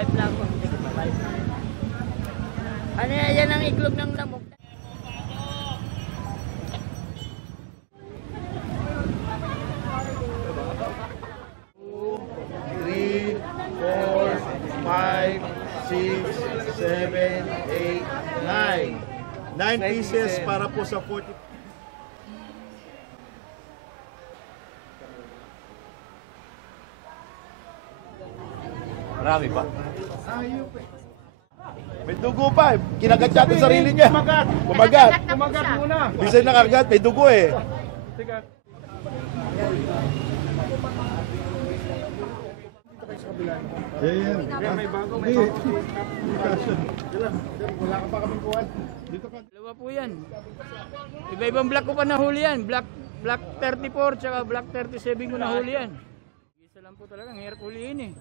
5 lang po. Ano yan ang iklog ng lamok? 3, 4, 5, 6, 7, 8, 9. 9 pieces para po sa 40. Marami pa. May dugo pa. Kinagat siya ang sarili niya. Kumagat. Kumagat muna. Bisan nakagat, may dugo eh. Sige. Yan. May bago, may bago. Wala ka pa kami kuhan. Dito ka. Dalawa po yan. Iba-ibang black ko pa nahuli yan. Black 34 tsaka black 37 ko nahuli yan. Isa lang po talaga. Ang hirap huliin eh.